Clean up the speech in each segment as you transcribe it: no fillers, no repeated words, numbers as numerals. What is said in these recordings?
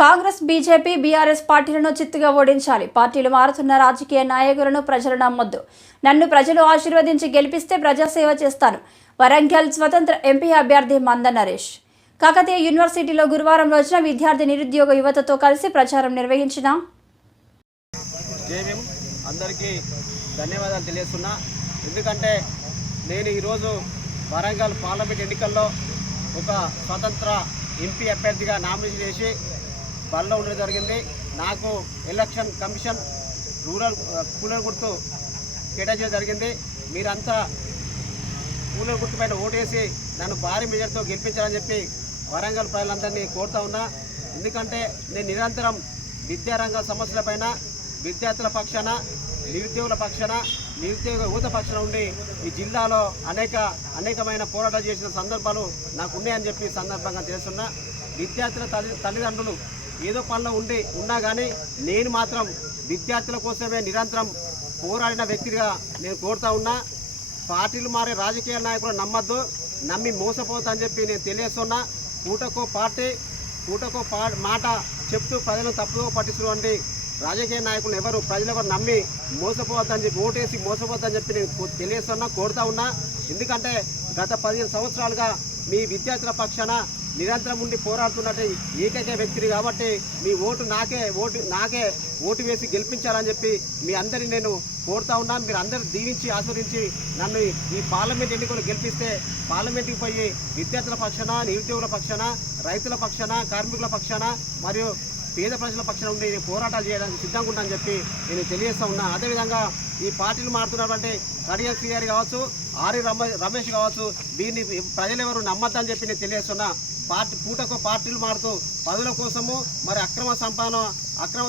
Congress, BJP, BRS పార్టీలను చిత్తుగా ఓడించాలి. పార్టీలు మారుతున్న రాజకీయ నాయకులను ప్రజలు నమ్మొద్దు. నన్ను ప్రజలు ఆశీర్వదించి గెలిపిస్తే ప్రజాసేవ చేస్తాను. వరంగల్ స్వతంత్ర ఎంపీ అభ్యర్థి మంద నరేష్. కాకతీయ యూనివర్సిటీలో గురువారం రోజున విద్యార్థి నిరుద్యోగ యువతతో కలిసి ప్రచారం నిర్వహించిన అందరికీ ధన్యవాదాలు తెలియజేస్తున్నా. ఎందుకంటే నేను ఈరోజు వరంగల్ పార్లమెంట్ ఎన్నికల్లో ఒక స్వతంత్ర ఎంపీ అభ్యర్థిగా నామినేషన్ చేసి బరిలో ఉండడం జరిగింది. నాకు ఎలక్షన్ కమిషన్ కూలర్ గుర్తు కేటాయించడం జరిగింది. మీరంతా కూలర్ గుర్తు పైన ఓటేసి నన్ను భారీ మెజార్టీతో గెలిపించాలని చెప్పి వరంగల్ ప్రజలందరినీ కోరుతా ఉన్నా. ఎందుకంటే నేను నిరంతరం విద్యారంగ సమస్యలపైన, విద్యార్థుల పక్షాన, నిరుద్యోగుల పక్షాన, నిరుద్యోగ యువత పక్షాన ఉండి ఈ జిల్లాలో అనేకమైన పోరాటాలు చేసిన సందర్భాలు నాకు ఉన్నాయని చెప్పి సందర్భంగా తెలుస్తున్నా. విద్యార్థుల తల్లిదండ్రులు ఏదో పనిలో ఉన్నా కానీ నేను మాత్రం విద్యార్థుల కోసమే నిరంతరం పోరాడిన వ్యక్తిగా నేను కోరుతా ఉన్నా. పార్టీలు మారే రాజకీయ నాయకులు నమ్మద్దు, నమ్మి మోసపోతా అని చెప్పి నేను తెలియజేస్తున్నా. పూటకో పార్టీ, పూటకో మాట చెప్తూ ప్రజలను తప్పుగా పట్టిస్తున్నటువంటి రాజకీయ నాయకులు ఎవరు ప్రజలు నమ్మి మోసపోవద్దని చెప్పి, ఓటేసి మోసపోవద్దని చెప్పి నేను తెలియజేస్తున్నా, కోరుతా ఉన్నా. ఎందుకంటే గత 15 సంవత్సరాలుగా మీ విద్యార్థుల పక్షాన నిరంతరం ఉండి పోరాడుతున్నట్టు ఏకైక వ్యక్తిని కాబట్టి మీ నాకే ఓటు వేసి గెలిపించాలని చెప్పి మీ అందరినీ నేను కోరుతా ఉన్నా. మీరు అందరూ దీవించి ఆస్వాదించి నన్ను ఈ పార్లమెంట్ ఎన్నికలు గెలిపిస్తే పార్లమెంట్కి పోయి విద్యార్థుల పక్షాన, నిరుద్యోగుల పక్షాన, రైతుల పక్షాన, కార్మికుల పక్షాన మరియు పేద ప్రజల పక్షాన ఉండి పోరాటాలు చేయడానికి సిద్ధంగా ఉన్నానని చెప్పి నేను తెలియజేస్తూ ఉన్నా. అదేవిధంగా ఈ పార్టీలు మారుతున్నటువంటి కడియం శ్రీహరి కావచ్చు, ఆర్వి రమేష్ కావచ్చు, దీన్ని ప్రజలు ఎవరు నమ్మద్దని చెప్పి నేను తెలియజేస్తున్నా. పూటకు పార్టీలు మారుతూ పదవుల కోసము మరి అక్రమ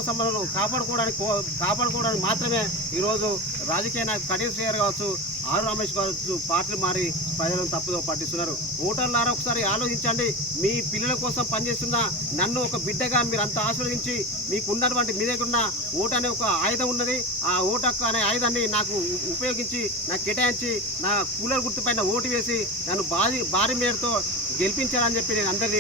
సంపదను కాపాడుకోవడానికి మాత్రమే ఈరోజు రాజకీయ నాయకులు కడియం శ్రీహరి కావచ్చు, ఆర్ రమేష్ కావచ్చు పార్టీలు మారి ప్రజలను తప్పుదో పట్టిస్తున్నారు. ఓటర్లారా ఒకసారి ఆలోచించండి. మీ పిల్లల కోసం పనిచేస్తున్న నన్ను ఒక బిడ్డగా మీరు అంతా ఆశీర్వదించి మీకు ఉన్నటువంటి మీ దగ్గర ఉన్న ఓటు అనే ఒక ఆయుధం ఉన్నది. ఆ ఓటు అనే ఆయుధాన్ని నాకు ఉపయోగించి, నాకు కేటాయించి, నా కూలర్ గుర్తుపైన ఓటు వేసి నన్ను భారీ మేరతో గెలిపించాలని చెప్పి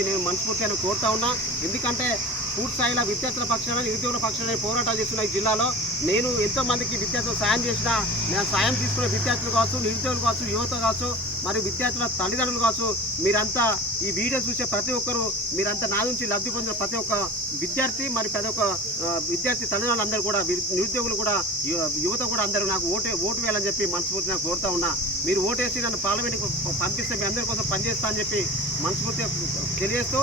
నేను మనస్ఫూర్తిగా కోరుతా ఉన్నా. ఎందుకంటే పూర్తి స్థాయిలో విద్యార్థుల పక్షాన, నిరుద్యోగుల పక్షాన పోరాటాలు చేస్తున్న ఈ జిల్లాలో నేను ఎంతోమందికి విద్యార్థులు సాయం చేసిన, నేను సాయం తీసుకునే విద్యార్థులు కావచ్చు, నిరుద్యోగులు కావచ్చు, యువత కావచ్చు, మరియు విద్యార్థుల తల్లిదండ్రులు కావచ్చు, మీరంతా ఈ వీడియో చూసే ప్రతి ఒక్కరు, మీరంతా నా నుంచి లబ్ధి పొందిన ప్రతి ఒక్క విద్యార్థి, మరి ప్రతి ఒక్క విద్యార్థి తల్లిదండ్రులు అందరూ కూడా, నిరుద్యోగులు కూడా, యువత కూడా అందరూ నాకు ఓటు వేయాలని చెప్పి మనస్ఫూర్తిగా కోరుతా ఉన్నా. మీరు ఓటేసి నన్ను పార్లమెంట్కి పంపిస్తే మీ అందరి కోసం పనిచేస్తా అని చెప్పి మనస్ఫూర్తిగా తెలియజేస్తూ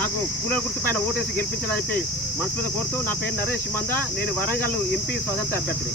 నాకు కూలర్ గుర్తు పైన ఓటేసి గెలిపించాలని చెప్పి మనస్ఫూర్తిగా కోరుతూ, నా పేరు నరేష్ మంద, నేను వరంగల్ ఎంపీ స్వతంత్ర అభ్యర్థిని.